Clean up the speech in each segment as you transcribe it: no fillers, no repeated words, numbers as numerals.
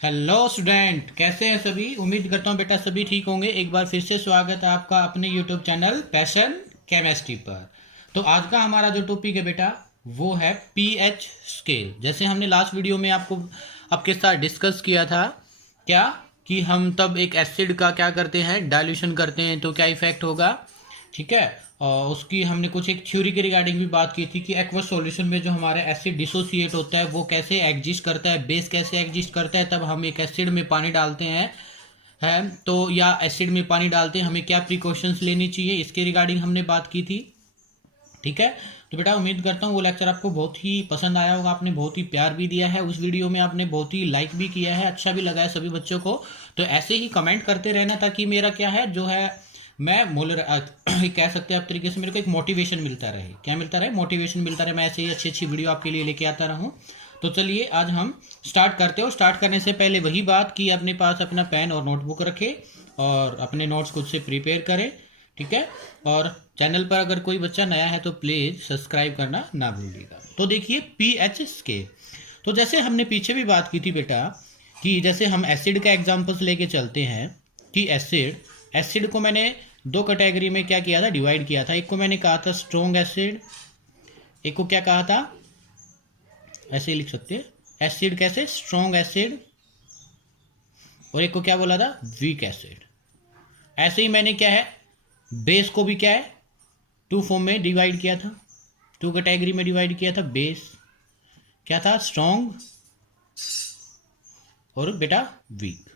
Hello student, कैसे हैं सभी। उम्मीद करता हूं बेटा सभी ठीक होंगे। एक बार फिर से स्वागत है आपका अपने यूट्यूब चैनल पैशन केमिस्ट्री पर। तो आज का हमारा जो टॉपिक है बेटा वो है पीएच स्केल। जैसे हमने लास्ट वीडियो में आपके साथ डिस्कस किया था क्या कि हम तब एक एसिड का क्या करते हैं, डाइल्यूशन करते हैं तो क्या इफेक्ट होगा, ठीक है। और उसकी हमने कुछ एक थ्योरी के रिगार्डिंग भी बात की थी कि एक्वस सॉल्यूशन में जो हमारा एसिड डिसोसिएट होता है वो कैसे एग्जिस्ट करता है, बेस कैसे एग्जिस्ट करता है। तब हम एक एसिड में पानी डालते हैं है तो या एसिड में पानी डालते हैं हमें क्या प्रिकॉशंस लेनी चाहिए, इसके रिगार्डिंग हमने बात की थी, ठीक है। तो बेटा उम्मीद करता हूँ वो लेक्चर आपको बहुत ही पसंद आया होगा, आपने बहुत ही प्यार भी दिया है उस वीडियो में, आपने बहुत ही लाइक भी किया है, अच्छा भी लगा है सभी बच्चों को। तो ऐसे ही कमेंट करते रहना ताकि मेरा क्या है जो है मैं कह सकते हैं आप तरीके से मेरे को एक मोटिवेशन मिलता रहे। क्या मिलता रहे? मोटिवेशन मिलता रहे, मैं ऐसे ही अच्छी अच्छी वीडियो आपके लिए लेके आता रहूँ। तो चलिए आज हम स्टार्ट करते हो। स्टार्ट करने से पहले वही बात कि अपने पास अपना पेन और नोटबुक रखें और अपने नोट्स खुद से प्रिपेयर करें, ठीक है। और चैनल पर अगर कोई बच्चा नया है तो प्लीज़ सब्सक्राइब करना ना भूलिएगा। तो देखिए पीएच स्केल। तो जैसे हमने पीछे भी बात की थी बेटा कि जैसे हम एसिड का एग्जांपल्स लेके चलते हैं कि एसिड को मैंने दो कैटेगरी में क्या किया था, डिवाइड किया था। एक को मैंने कहा था स्ट्रॉन्ग एसिड, एक को क्या कहा था, ऐसे ही लिख सकते हैं एसिड कैसे, स्ट्रॉन्ग एसिड, और एक को क्या बोला था, वीक एसिड। ऐसे ही मैंने क्या है बेस को भी क्या है टू फॉर्म में डिवाइड किया था, टू कैटेगरी में डिवाइड किया था। बेस क्या था, स्ट्रॉन्ग और बेटा वीक।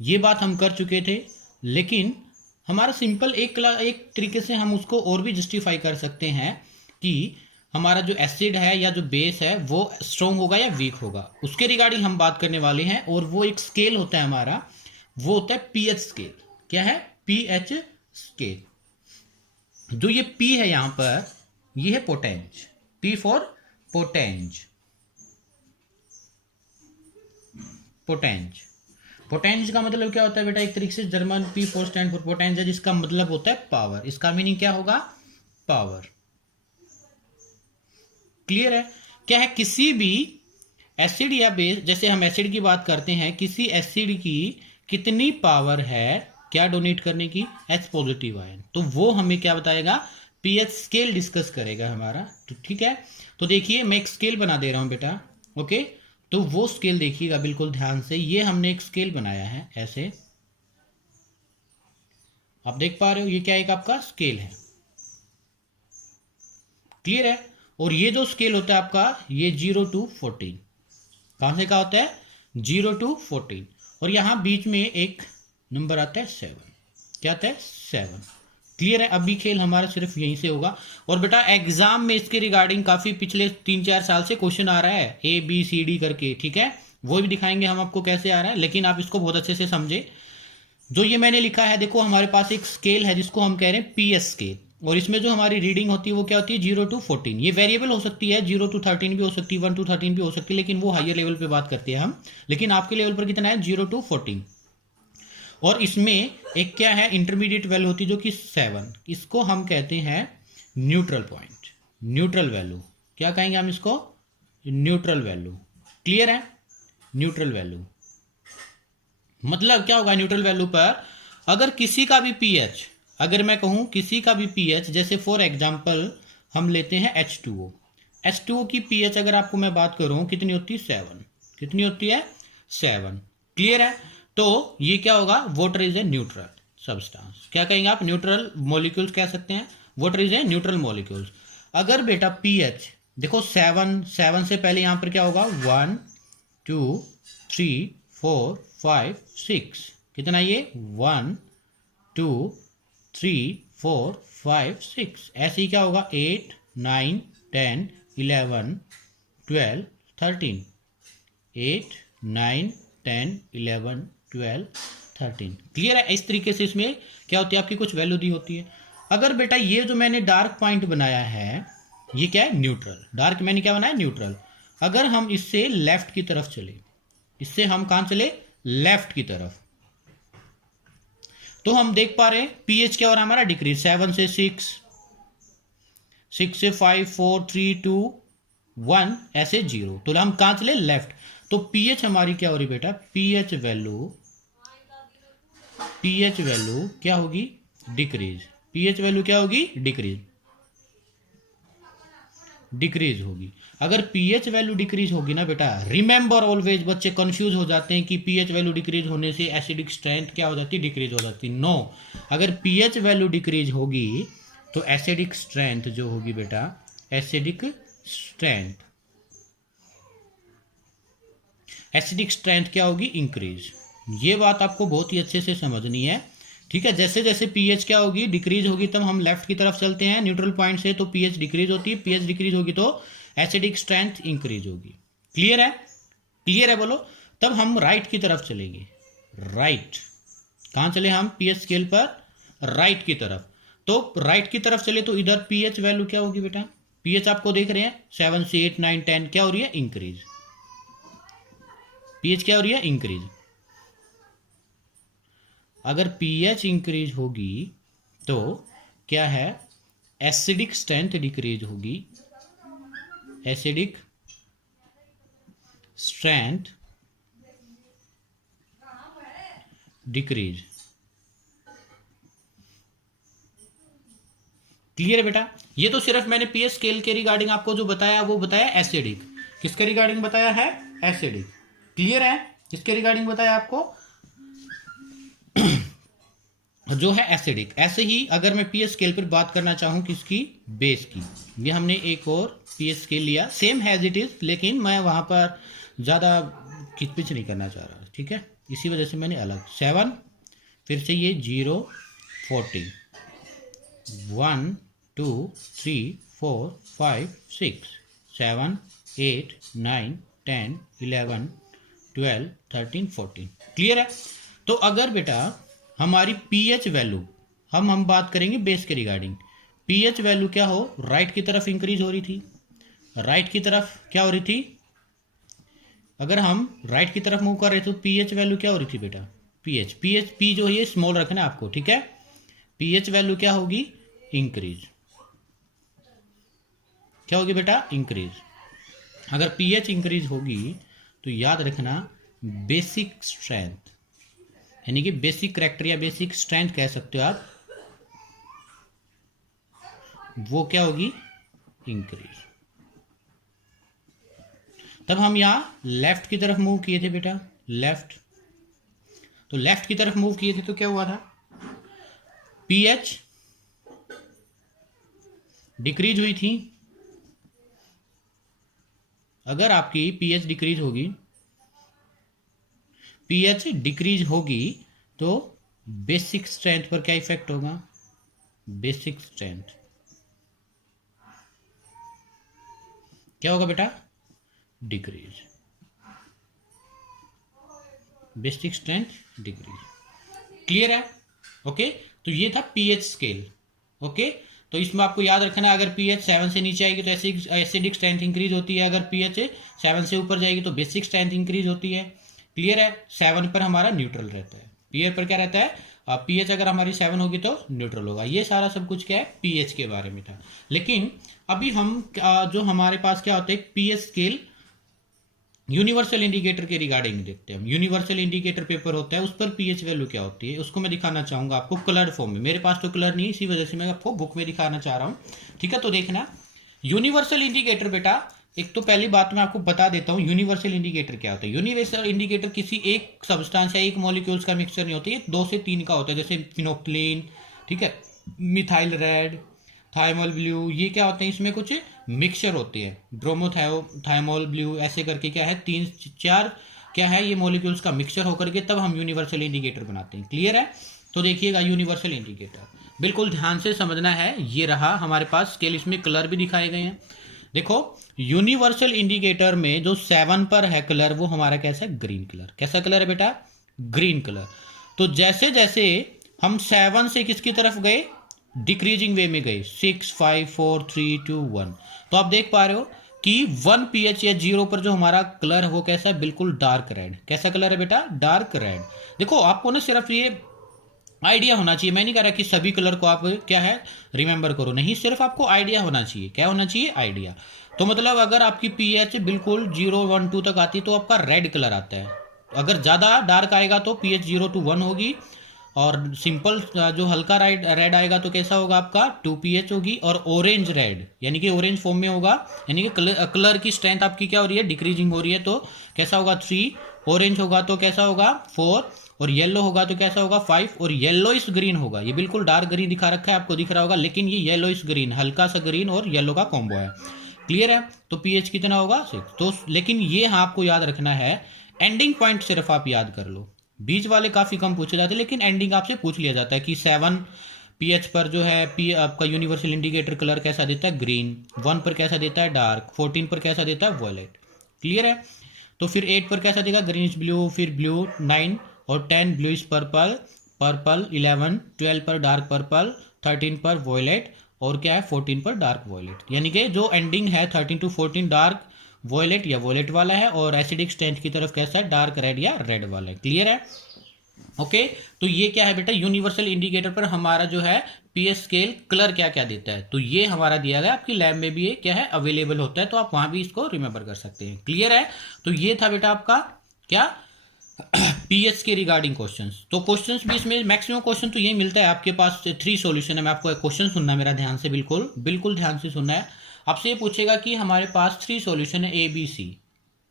ये बात हम कर चुके थे, लेकिन हमारा सिंपल एक तरीके से हम उसको और भी जस्टिफाई कर सकते हैं कि हमारा जो एसिड है या जो बेस है वो स्ट्रॉन्ग होगा या वीक होगा, उसके रिगार्डिंग हम बात करने वाले हैं। और वो एक स्केल होता है हमारा, वो होता है पीएच स्केल। क्या है? PH scale. जो ये पी है यहां पर, ये है पोटेंज, पी फॉर पोटेंज। पोटेंज पोटेंज का मतलब क्या होता है बेटा, एक तरीके से German P for stand for पोटेंज है, जिसका मतलब होता है पावर। इसका मीनिंग क्या होगा? पावर। क्लियर है? क्या है, किसी भी एसिड या बेस, जैसे हम एसिड की बात करते हैं, किसी एसिड की कितनी पावर है क्या डोनेट करने की, एच पॉजिटिव आयन, तो वो हमें क्या बताएगा, पीएच स्केल डिस्कस करेगा हमारा। तो ठीक है, तो देखिए मैं एक स्केल बना दे रहा हूं बेटा, ओके। तो वो स्केल देखिएगा बिल्कुल ध्यान से। ये हमने एक स्केल बनाया है ऐसे, आप देख पा रहे हो, ये क्या एक आपका स्केल है। क्लियर है? और ये जो स्केल होता है आपका, ये 0 to 14, कहां से का होता है, 0 to 14, और यहां बीच में एक नंबर आता है 7। क्या आता है? 7। क्लियर है? अभी खेल हमारा सिर्फ यहीं से होगा। और बेटा एग्जाम में इसके रिगार्डिंग काफी पिछले 3-4 साल से क्वेश्चन आ रहा है ABCD करके, ठीक है। वो भी दिखाएंगे हम आपको कैसे आ रहा है, लेकिन आप इसको बहुत अच्छे से समझे। जो ये मैंने लिखा है, देखो हमारे पास एक स्केल है जिसको हम कह रहे हैं पीएस स्केल, और इसमें जो हमारी रीडिंग होती है वो क्या होती है, 0 to 14। ये वेरिएबल हो सकती है, 0 to 13 भी हो सकती है, 1 to 13 भी हो सकती है, लेकिन वो हायर लेवल पे बात करते हैं हम। लेकिन आपके लेवल पर कितना है, 0 to 14। और इसमें एक क्या है, इंटरमीडिएट वैल्यू होती है जो कि 7। इसको हम कहते हैं न्यूट्रल पॉइंट, न्यूट्रल वैल्यू। क्या कहेंगे हम इसको? Neutral value. क्लियर है? न्यूट्रल वैल्यू मतलब क्या होगा, न्यूट्रल वैल्यू पर अगर किसी का भी पीएच, अगर मैं कहूं किसी का भी पीएच, जैसे फॉर एग्जांपल हम लेते हैं H2O। H2O की पीएच अगर आपको मैं बात करूं कितनी होती है, 7। कितनी होती है? 7। क्लियर है? तो ये क्या होगा, water is a neutral substance. क्या कहेंगे आप? न्यूट्रल मॉलिक्यूल्स कह सकते हैं, water is a neutral molecules. अगर बेटा पीएच देखो 7 से पहले यहां पर क्या होगा, 1 2 3 4 5 6, कितना ये, 1 2 3 4 5 6। ऐसे ही क्या होगा, 8 9 10 11 12 13, 8 9 10 11 12 13। क्लियर है? इस तरीके से इसमें क्या होती है, आपकी कुछ वैल्यू दी होती है। अगर बेटा ये जो मैंने डार्क पॉइंट बनाया है, ये क्या है, न्यूट्रल। डार्क मैंने क्या बनाया, न्यूट्रल। अगर हम इससे लेफ्ट की तरफ चले, इससे हम कहां चले, लेफ्ट की तरफ, तो हम देख पा रहे हैं पीएच क्या हो रहा है हमारा, डिक्रीज। 7 से 6, 6 से 5 4 3 2 1, ऐसे 0। तो हम कहां चले, लेफ्ट। तो पीएच हमारी क्या हो रही बेटा, पीएच वैल्यू क्या होगी, डिक्रीज। पीएच वैल्यू क्या होगी, डिक्रीज होगी। अगर पीएच वैल्यू डिक्रीज होगी ना बेटा, रिमेंबर ऑलवेज, बच्चे कंफ्यूज हो जाते हैं कि पीएच वैल्यू डिक्रीज होने से एसिडिक स्ट्रेंथ क्या हो जाती है, डिक्रीज हो जाती है। नो, अगर पीएच वैल्यू डिक्रीज होगी तो एसिडिक स्ट्रेंथ जो होगी बेटा, एसिडिक स्ट्रेंथ क्या होगी, इंक्रीज। ये बात आपको बहुत ही अच्छे से समझनी है, ठीक है। जैसे जैसे पीएच क्या होगी, डिक्रीज होगी, तब हम लेफ्ट की तरफ चलते हैं न्यूट्रल पॉइंट से, तो पीएच डिक्रीज होती है। पीएच डिक्रीज होगी तो एसिडिक स्ट्रेंथ इंक्रीज होगी। क्लियर है, क्लियर है बोलो। तब हम राइट की तरफ चलेंगे। राइट, कहां चले हम, पीएच स्केल पर राइट की तरफ। तो राइट की तरफ चले तो इधर पीएच वैल्यू क्या होगी बेटा, पीएच आपको देख रहे हैं 7 से 8 9 10 क्या हो रही है, इंक्रीज। पीएच क्या हो रही है, इंक्रीज। अगर पीएच इंक्रीज होगी तो क्या है, एसिडिक स्ट्रेंथ डिक्रीज होगी। Acidic strength decrease. क्लियर है बेटा। ये तो सिर्फ मैंने पीएच स्केल के रिगार्डिंग आपको जो बताया वो बताया एसिडिक। किसके रिगार्डिंग बताया है, एसिडिक। क्लियर है, किसके रिगार्डिंग बताया आपको, जो है एसिडिक। ऐसे ही अगर मैं पीएच स्केल पर बात करना चाहूं किसकी, बेस की, ये हमने एक और पीएच स्केल लिया, सेम हैज इट इज, लेकिन मैं वहां पर ज़्यादा खिचपिच नहीं करना चाह रहा, ठीक है, इसी वजह से मैंने अलग 7, फिर से ये 0 14 1 2 3 4 5 6 7 8 9 10 11 12 13 14। क्लियर है। तो अगर बेटा हमारी पीएच वैल्यू, हम बात करेंगे बेस के रिगार्डिंग, पीएच वैल्यू क्या हो, राइट की तरफ इंक्रीज हो रही थी। राइट की तरफ क्या हो रही थी, अगर हम राइट की तरफ मूव कर रहे थे तो पीएच वैल्यू क्या हो रही थी बेटा, पी जो है स्मॉल रखना है आपको, ठीक है। पीएच वैल्यू क्या होगी, इंक्रीज। क्या होगी बेटा, इंक्रीज। अगर पीएच इंक्रीज होगी तो याद रखना बेसिक स्ट्रेंथ, यानी कि बेसिक करैक्टर या बेसिक स्ट्रेंथ कह सकते हो आप, वो क्या होगी, इंक्रीज। तब हम यहां लेफ्ट की तरफ मूव किए थे बेटा, लेफ्ट, तो लेफ्ट की तरफ मूव किए थे तो क्या हुआ था, पीएच डिक्रीज हुई थी। अगर आपकी पीएच डिक्रीज होगी, पीएच डिक्रीज होगी तो बेसिक स्ट्रेंथ पर क्या इफेक्ट होगा, बेसिक स्ट्रेंथ क्या होगा बेटा, decrease. Basic strength decrease. Clear है, ओके। तो ये था पीएच स्केल, ओके। तो इसमें आपको याद रखना है, अगर पीएच 7 से नीचे आएगी तो एसिडिक स्ट्रेंथ इंक्रीज होती है, अगर पीएच 7 से ऊपर जाएगी तो बेसिक स्ट्रेंथ इंक्रीज होती है। क्लियर है। 7 पर हमारा न्यूट्रल रहता है, पीएच पर क्या रहता है, पीएच अगर हमारी 7 होगी तो न्यूट्रल होगा। ये सारा सब कुछ क्या है, पीएच के बारे में था। लेकिन अभी हम जो हमारे पास क्या होता है, पीएच स्केल यूनिवर्सल इंडिकेटर के रिगार्डिंग देखते हैं हम। यूनिवर्सल इंडिकेटर पेपर होता है, उस पर पीएच वैल्यू क्या होती है उसको मैं दिखाना चाहूंगा आपको कलर फॉर्म में। मेरे पास तो कलर नहीं है, इसी वजह से मैं आपको बुक में दिखाना चाह रहा हूं, ठीक है। तो देखना यूनिवर्सल इंडिकेटर बेटा, एक तो पहली बात मैं आपको बता देता हूं यूनिवर्सल इंडिकेटर क्या होता है। यूनिवर्सल इंडिकेटर किसी एक सब्सटेंस या एक मॉलिक्यूल्स का मिक्सचर नहीं होता, ये 2 से 3 का होता है, जैसे फिनोक्सिलिन, ठीक है, मिथाइल रेड, थाइमोल ब्लू, ये क्या होते हैं, इसमें कुछ मिक्सचर होते हैं, ब्रोमोथाइमोल ब्लू, ऐसे करके क्या है 3-4 क्या है ये मॉलिक्यूल्स का मिक्सचर होकर के तब हम यूनिवर्सल इंडिकेटर बनाते हैं। क्लियर है। तो देखिएगा यूनिवर्सल इंडिकेटर बिल्कुल ध्यान से समझना है। ये रहा हमारे पास स्केल, इसमें कलर भी दिखाए गए हैं। देखो यूनिवर्सल इंडिकेटर में जो 7 पर है कलर, वो हमारा कैसा है, ग्रीन कलर। कैसा कलर है बेटा, ग्रीन कलर। तो जैसे जैसे हम 7 से किसकी तरफ गए, डिक्रीजिंग वे में गए, 6 5 4 3 2 1, तो आप देख पा रहे हो कि 1 pH या 0 पर जो हमारा कलर है वो कैसा है, बिल्कुल डार्क रेड। कैसा कलर है बेटा, डार्क रेड। देखो आपको ना सिर्फ ये आइडिया होना चाहिए। मैं नहीं कह रहा कि सभी कलर को आप क्या है रिमेंबर करो, नहीं, सिर्फ आपको आइडिया होना चाहिए। क्या होना चाहिए? आइडिया। तो मतलब अगर आपकी पीएच बिल्कुल 0 1 2 तक आती है तो आपका रेड कलर आता है। अगर ज़्यादा डार्क आएगा तो पीएच 0 to 1 होगी, और सिंपल जो हल्का रेड रेड आएगा तो कैसा होगा आपका 2 pH होगी, और ऑरेंज रेड यानी कि ऑरेंज फॉर्म में होगा, यानी कि कलर की स्ट्रेंथ आपकी क्या हो रही है, डिक्रीजिंग हो रही है, तो कैसा होगा 3। ऑरेंज होगा तो कैसा होगा 4, और येलो होगा तो कैसा होगा 5, और येलोइश ग्रीन होगा, ये बिल्कुल डार्क ग्रीन दिखा रखा है आपको, दिख रहा होगा, लेकिन ये येलोइश ग्रीन, हल्का सा ग्रीन और येलो का कॉम्बो है। क्लियर है? तो पीएच कितना होगा 6। तो लेकिन ये हाँ आपको याद रखना है, एंडिंग पॉइंट सिर्फ आप याद कर लो। बीच वाले काफी कम पूछे जाते हैं, लेकिन एंडिंग आपसे पूछ लिया जाता है कि 7 पीएच पर जो है पी आपका यूनिवर्सल इंडिकेटर कलर कैसा देता है, ग्रीन। 1 पर कैसा देता है, डार्क। 14 पर कैसा देता है, वॉयलेट। क्लियर है? तो फिर 8 पर कैसा देगा, ग्रीनिश ब्लू, फिर ब्लू 9, और 10 ब्लूइश पर्पल, पर्पल 11, 12 पर डार्क पर्पल, 13 पर वॉयलेट, और क्या है 14 पर डार्क वॉयलेट। यानी कि जो एंडिंग है 13 to 14 डार्क वॉयलेट या वॉयलेट वाला है, और एसिडिक स्ट्रेंथ की तरफ कैसा है, डार्क रेड या रेड वाला है। क्लियर है? ओके। तो ये क्या है बेटा, यूनिवर्सल इंडिकेटर पर हमारा जो है पीएच स्केल कलर क्या क्या देता है, तो ये हमारा दिया गया, आपकी लैब में भी ये क्या है अवेलेबल होता है, तो आप वहां भी इसको रिमेंबर कर सकते हैं। क्लियर है? तो ये था बेटा आपका क्या पीएच के रिगार्डिंग क्वेश्चंस। तो क्वेश्चंस भी इसमें मैक्सिमम क्वेश्चन तो यही मिलता है आपके पास 3 सॉल्यूशन है। मैं आपको एक क्वेश्चन सुनना है, मेरा ध्यान से बिल्कुल बिल्कुल ध्यान से सुनना है। आपसे ये पूछेगा कि हमारे पास 3 सॉल्यूशन है ए बी सी।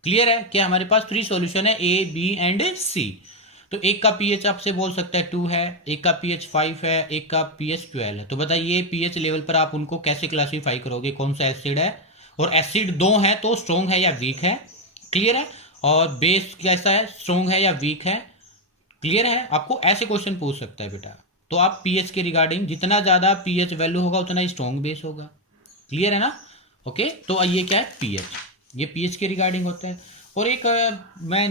क्लियर है? क्या हमारे पास 3 सॉल्यूशन है ए बी एंड सी। तो एक का पीएच आपसे बोल सकता है 2 है, एक का पीएच 5 है, एक का पीएच 12 है। तो बताइए पीएच लेवल पर आप उनको कैसे क्लासीफाई करोगे, कौन सा एसिड है, और एसिड 2 है तो स्ट्रॉन्ग है या वीक है। क्लियर है? और बेस कैसा है, स्ट्रॉन्ग है या वीक है। क्लियर है? आपको ऐसे क्वेश्चन पूछ सकता है बेटा। तो आप पीएच के रिगार्डिंग जितना ज्यादा पीएच वैल्यू होगा उतना ही स्ट्रॉन्ग बेस होगा। क्लियर है ना? ओके। तो ये क्या है पीएच, ये पीएच के रिगार्डिंग होता है। और एक मैं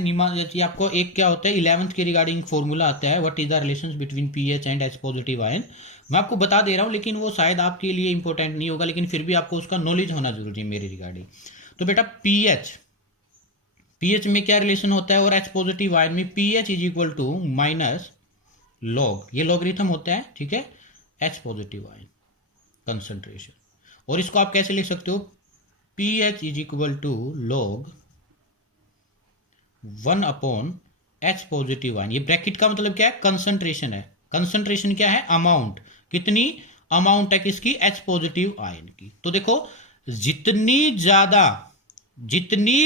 आपको एक क्या होता है 11th के रिगार्डिंग फॉर्मूला आता है, what is the relation between pH and H positive ion. मैं आपको बता दे रहा हूँ, लेकिन वो शायद आपके लिए इंपॉर्टेंट नहीं होगा, लेकिन फिर भी आपको उसका नॉलेज होना जरूरी है मेरे रिगार्डिंग। तो बेटा पीएच, पीएच में क्या रिलेशन होता है, और एच पॉजिटिव आयन में pH is equal to minus log, ये लॉगरिथम होता है, ठीक है, एच पॉजिटिव आयन कंसंट्रेशन। और इसको आप कैसे लिख सकते हो, pH is equal to log 1 upon H positive ion. ये ब्रैकेट का मतलब क्या है, कंसंट्रेशन है। कंसंट्रेशन क्या है, अमाउंट, कितनी अमाउंट है किसकी, एच पॉजिटिव आयन की। तो देखो जितनी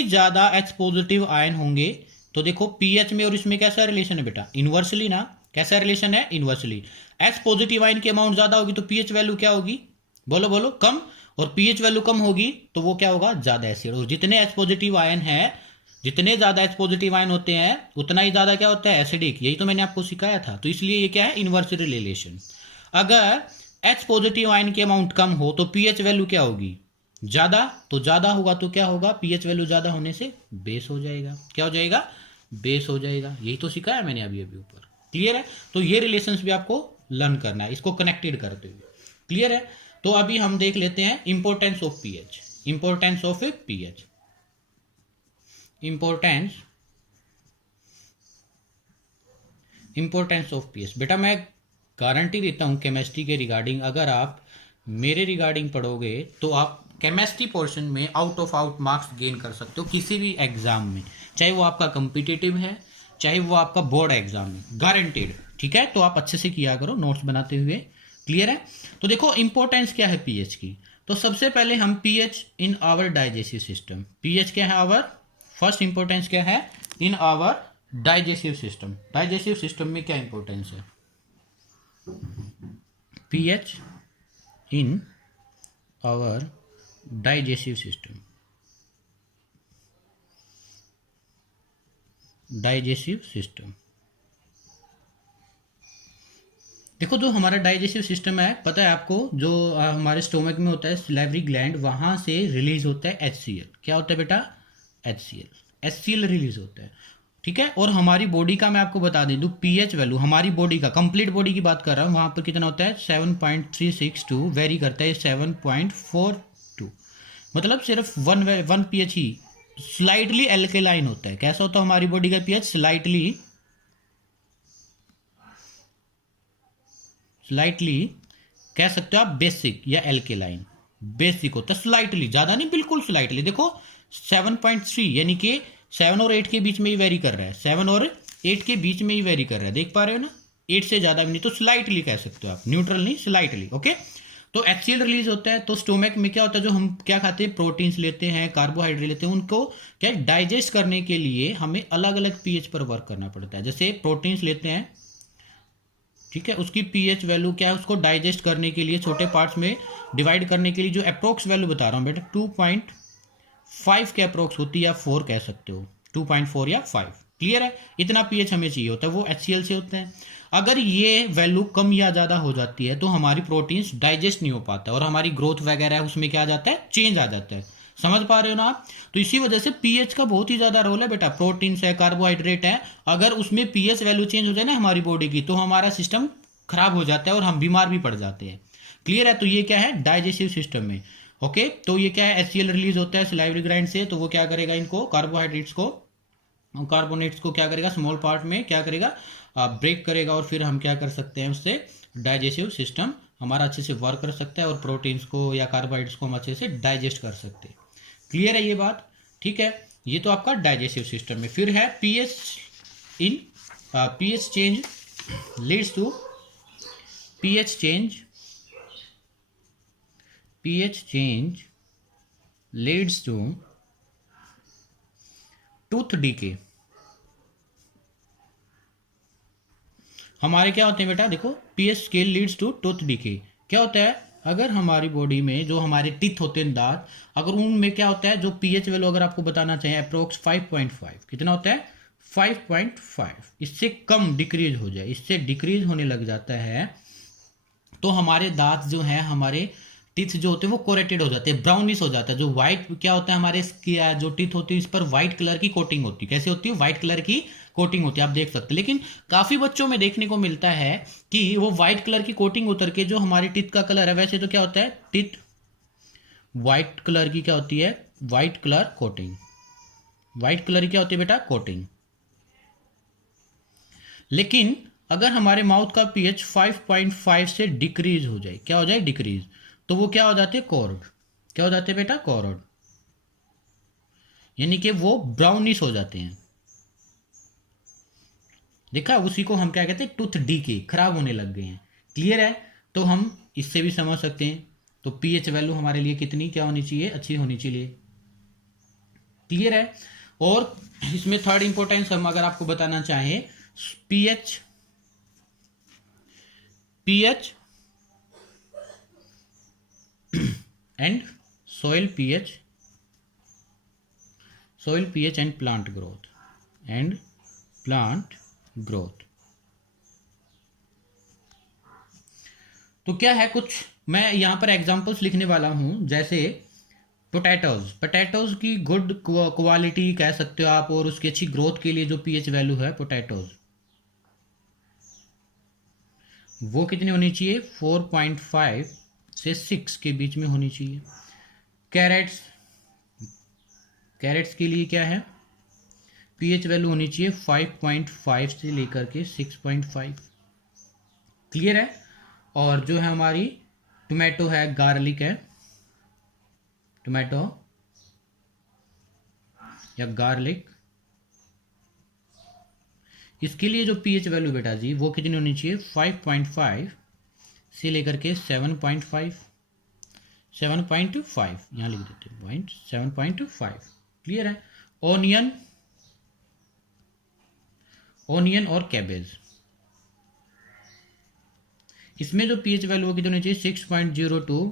ज्यादा एच पॉजिटिव आयन होंगे, तो देखो पीएच में और इसमें कैसा रिलेशन है बेटा, इनवर्सली ना। कैसा रिलेशन है, इनवर्सली। एच पॉजिटिव आयन की अमाउंट ज्यादा होगी तो पीएच वैल्यू क्या होगी, बोलो बोलो, कम। और पीएच वैल्यू कम होगी तो वो क्या होगा, ज्यादा एसिड। और जितने एच पॉजिटिव आयन है, जितने ज्यादा एच पॉजिटिव आयन होते हैं उतना ही ज्यादा क्या होता है, एसिडिक। यही तो मैंने आपको सिखाया था। तो इसलिए ये क्या है, इनवर्सली रिलेशन। अगर एच पॉजिटिव आयन की अमाउंट कम हो तो पीएच वैल्यू क्या होगी, ज्यादा। तो ज्यादा होगा तो क्या होगा, पीएच वैल्यू ज्यादा होने से बेस हो जाएगा। क्या हो जाएगा, बेस हो जाएगा। यही तो सिखाया मैंने अभी अभी ऊपर। क्लियर है? तो ये रिलेशंस भी आपको लर्न करना है, इसको कनेक्टेड करते हुए। क्लियर है? तो अभी हम देख लेते हैं importance of pH. Importance of pH, importance of pH. बेटा मैं गारंटी देता हूं केमिस्ट्री के रिगार्डिंग, अगर आप मेरे रिगार्डिंग पढ़ोगे तो आप केमिस्ट्री पोर्शन में out of out marks gain कर सकते हो किसी भी एग्जाम में, चाहे वो आपका कंपिटिटिव है, चाहे वो आपका बोर्ड एग्जाम है, गारंटेड। ठीक है? तो आप अच्छे से किया करो नोट्स बनाते हुए। क्लियर है? तो देखो इंपॉर्टेंस क्या है पीएच की। तो सबसे पहले हम pH in our digestive system, pH क्या है आवर, फर्स्ट इंपॉर्टेंस क्या है, in our digestive system. Digestive system में क्या इंपॉर्टेंस है, pH in our digestive system, digestive system. देखो जो हमारा डाइजेस्टिव सिस्टम है, पता है आपको, जो हमारे स्टोमक में होता है सैलिवरी ग्लैंड, वहां से रिलीज होता है HCl। क्या होता है बेटा, HCl रिलीज होता है। ठीक है? और हमारी बॉडी का मैं आपको बता दूं पीएच वैल्यू, हमारी बॉडी का, कंप्लीट बॉडी की बात कर रहा हूं, वहां पर कितना होता है 7.362, वेरी करता है 7.42। मतलब सिर्फ वन पीएच ही स्लाइटली एल्केलाइन होता है। कैसा होता है हमारी बॉडी का पीएच, स्लाइटली स्लाइटली कह सकते हो आप बेसिक या एल्केलाइन। बेसिक होता है स्लाइटली, ज्यादा नहीं, बिल्कुल स्लाइटली। देखो 7.3 यानी कि 7 और 8 के बीच में ही वेरी कर रहा है, 7 और 8 के बीच में ही वेरी कर रहा है, देख पा रहे हो ना, 8 से ज्यादा भी नहीं, तो स्लाइटली कह सकते हो आप, न्यूट्रल नहीं, स्लाइटली। ओके, तो HCl रिलीज होता है। तो स्टोमक में क्या होता है, जो हम क्या खाते हैं, प्रोटीन्स लेते हैं, कार्बोहाइड्रेट लेते हैं, उनको क्या डाइजेस्ट करने के लिए हमें अलग अलग पीएच पर वर्क करना पड़ता है। जैसे प्रोटीन्स लेते हैं, ठीक है, उसकी पीएच वैल्यू क्या है, उसको डाइजेस्ट करने के लिए छोटे पार्ट्स में डिवाइड करने के लिए जो अप्रोक्स वैल्यू बता रहा हूँ बेटा 2.5 के अप्रोक्स होती है, या 4 कह सकते हो, 2.4 या 5। क्लियर है, इतना पीएच हमें चाहिए होता है, वो HCl से होते हैं। अगर ये वैल्यू कम या ज़्यादा हो जाती है तो हमारी प्रोटीन्स डाइजेस्ट नहीं हो पाता और हमारी ग्रोथ वगैरह उसमें क्या आ जाता है, चेंज आ जाता है। समझ पा रहे हो ना आप? तो इसी वजह से पीएच का बहुत ही ज़्यादा रोल है बेटा। प्रोटीन्स है, कार्बोहाइड्रेट है, अगर उसमें पीएच वैल्यू चेंज हो जाए ना हमारी बॉडी की, तो हमारा सिस्टम खराब हो जाता है और हम बीमार भी पड़ जाते हैं। क्लियर है, तो ये क्या है, डाइजेस्टिव सिस्टम में। ओके, तो ये क्या है, HCl रिलीज होता है सलाइवरी ग्लैंड से, तो वो क्या करेगा, इनको कार्बोहाइड्रेट्स को, कार्बोनेट्स को क्या करेगा, स्मॉल पार्ट में क्या करेगा, ब्रेक करेगा, और फिर हम क्या कर सकते हैं, उससे डाइजेस्टिव सिस्टम हमारा अच्छे से वर्क कर सकता है और प्रोटीन्स को या कार्बोहाइड्रेट्स को हम अच्छे से डाइजेस्ट कर सकते हैं। क्लियर है ये बात? ठीक है, ये तो आपका डाइजेस्टिव सिस्टम में। फिर है pH in pH change leads to pH change leads to tooth decay. हमारे क्या होते हैं बेटा, देखो pH scale leads to tooth decay. क्या होता है, अगर हमारी बॉडी में जो हमारे टीथ होते हैं, दांत, अगर उनमें क्या होता है, जो पीएच वैल्यू अगर आपको बताना चाहिए अप्रोक्स 5.5, कितना होता है, 5.5, इससे कम डिक्रीज हो जाए, इससे डिक्रीज होने लग जाता है, तो हमारे दांत जो है, हमारे टीथ जो होते हैं वो कोरेटेड हो जाते हैं, ब्राउनिश हो जाता है। जो व्हाइट क्या होता है, हमारे जो टीथ होती है इस पर व्हाइट कलर की कोटिंग होती है। कैसे होती है, व्हाइट कलर की कोटिंग होती है, आप देख सकते हैं। लेकिन काफी बच्चों में देखने को मिलता है कि वो व्हाइट कलर की कोटिंग उतर के जो हमारी टीथ का कलर है, वैसे तो क्या होता है, टीथ व्हाइट कलर की क्या होती है, white colour coating, white colour की क्या होती है बेटा, कोटिंग। लेकिन अगर हमारे माउथ का पीएच 5.5 से डिक्रीज हो जाए, क्या हो जाए, डिक्रीज, तो वो क्या हो जाते हैं, कॉर्ड। क्या हो जाते हैं बेटा, कॉर्ड, यानी कि वो ब्राउनिश हो जाते हैं। देखा, उसी को हम क्या कहते हैं, टूथ डीके, खराब होने लग गए हैं। क्लियर है, तो हम इससे भी समझ सकते हैं। तो पीएच वैल्यू हमारे लिए कितनी क्या होनी चाहिए, अच्छी होनी चाहिए। क्लियर है, और इसमें थर्ड इंपॉर्टेंस हम अगर आपको बताना चाहें, pH and soil pH and plant growth तो क्या है, कुछ मैं यहां पर एग्जांपल्स लिखने वाला हूं। जैसे पोटैटोज की गुड क्वालिटी कह सकते हो आप, और उसकी अच्छी ग्रोथ के लिए जो पीएच वैल्यू है पोटैटोज, वो कितनी होनी चाहिए, 4.5 से 6 के बीच में होनी चाहिए। कैरेट्स के लिए क्या है, पीएच वैल्यू होनी चाहिए 5.5 से लेकर के 6.5। क्लियर है, और जो है हमारी टोमेटो है, गार्लिक है, टोमेटो या गार्लिक, इसके लिए जो पीएच वैल्यू बेटा जी वो कितनी होनी चाहिए, 5.5 से लेकर के 7.5 यहाँ लिख देते हैं 7.5। क्लियर है, ओनियन और कैबेज, इसमें जो पीएच वैल्यू कितनी होनी चाहिए, 6.0 to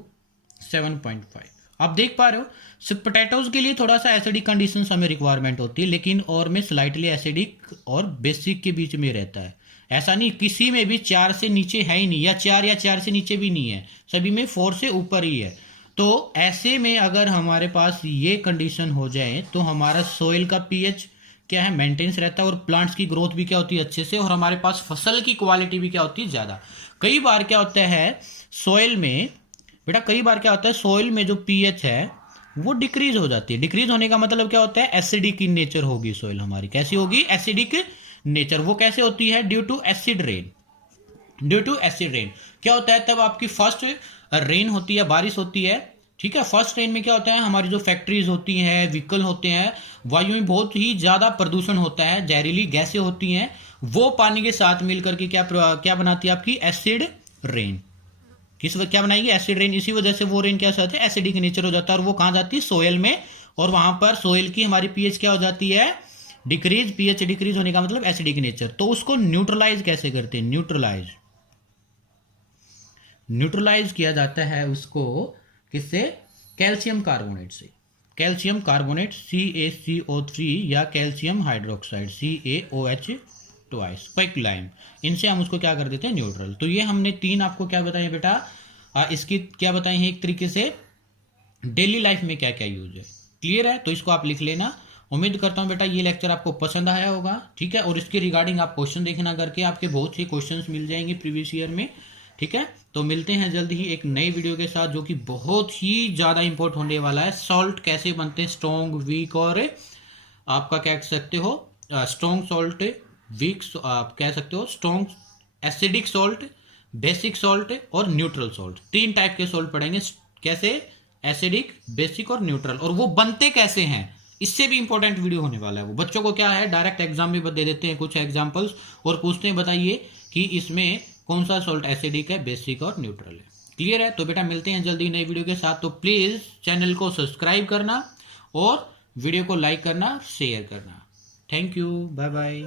7.5। आप देख पा रहे हो, सिर्फ पोटैटोज के लिए थोड़ा सा एसिडिक कंडीशंस हमें रिक्वायरमेंट होती है, लेकिन और में स्लाइटली एसिडिक और बेसिक के बीच में रहता है। ऐसा नहीं किसी में भी 4 से नीचे है ही नहीं, या 4 से नीचे भी नहीं है, सभी में 4 से ऊपर ही है। तो ऐसे में अगर हमारे पास ये कंडीशन हो जाए तो हमारा सोइल का पीएच क्या है, मेंटेन्स रहता है, और प्लांट्स की ग्रोथ भी क्या होती है अच्छे से, और हमारे पास फसल की क्वालिटी भी क्या होती है ज़्यादा। कई बार क्या होता है सोइल में बेटा, कई बार क्या होता है सोइल में जो पीएच है वो डिक्रीज हो जाती है। डिक्रीज होने का मतलब क्या होता है, एसिडिक इन नेचर होगी सोइल हमारी। कैसी होगी, एसिडिक नेचर। वो कैसे होती है, due to acid rain. Due to acid rain. क्या होता है, तब आपकी फर्स्ट रेन होती है, बारिश होती है, ठीक है। फर्स्ट रेन में क्या होता है, हमारी जो फैक्ट्रीज होती हैं, व्हीकल होते हैं, वायु में बहुत ही ज्यादा प्रदूषण होता है, जहरीली गैसें होती हैं, वो पानी के साथ मिलकर के क्या बनाती है आपकी एसिड रेन। किस वक्त क्या बनाएगी, एसिड रेन। इसी वजह से वो रेन क्या होता है, एसिडिक नेचर हो जाता है, और वो कहाँ जाती है, सोयल में, और वहां पर सोयल की हमारी पीएच क्या हो जाती है, डिक्रीज। पीएच डिक्रीज होने का मतलब एसिडिक नेचर। तो उसको न्यूट्रलाइज कैसे करते हैं, न्यूट्रलाइज किया जाता है उसको किससे, कैल्शियम कार्बोनेट से। कैल्शियम कार्बोनेट CaCO3 या calcium hydroxide CaOH twice, quick lime, इनसे हम उसको क्या कर देते हैं, न्यूट्रल। तो ये हमने 3 आपको क्या बताया बेटा, इसकी क्या बताए हैं एक तरीके से, डेली लाइफ में क्या क्या यूज है। क्लियर है, तो इसको आप लिख लेना। उम्मीद करता हूं बेटा ये लेक्चर आपको पसंद आया होगा, ठीक है। और इसके रिगार्डिंग आप क्वेश्चन देखना करके, आपके बहुत से क्वेश्चंस मिल जाएंगे प्रीवियस ईयर में, ठीक है। तो मिलते हैं जल्द ही एक नई वीडियो के साथ, जो कि बहुत ही ज़्यादा इंपॉर्टेंट होने वाला है। सॉल्ट कैसे बनते हैं, स्ट्रॉन्ग, वीक, और आपका क्या कह सकते हो, स्ट्रॉन्ग सॉल्ट, वीक, आप कह सकते हो strong acidic salt, basic salt और न्यूट्रल सॉल्ट। 3 टाइप के सॉल्ट पढ़ेंगे, कैसे, एसिडिक, बेसिक और न्यूट्रल, और वो बनते कैसे हैं, इससे भी इंपॉर्टेंट वीडियो होने वाला है। वो बच्चों को क्या है, डायरेक्ट एग्जाम में दे देते हैं कुछ एग्जांपल्स, और पूछते हैं बताइए कि इसमें कौन सा सॉल्ट एसिडिक है, बेसिक और न्यूट्रल है। क्लियर है, तो बेटा मिलते हैं जल्दी नई वीडियो के साथ। तो प्लीज चैनल को सब्सक्राइब करना और वीडियो को लाइक करना, शेयर करना। Thank you, bye bye.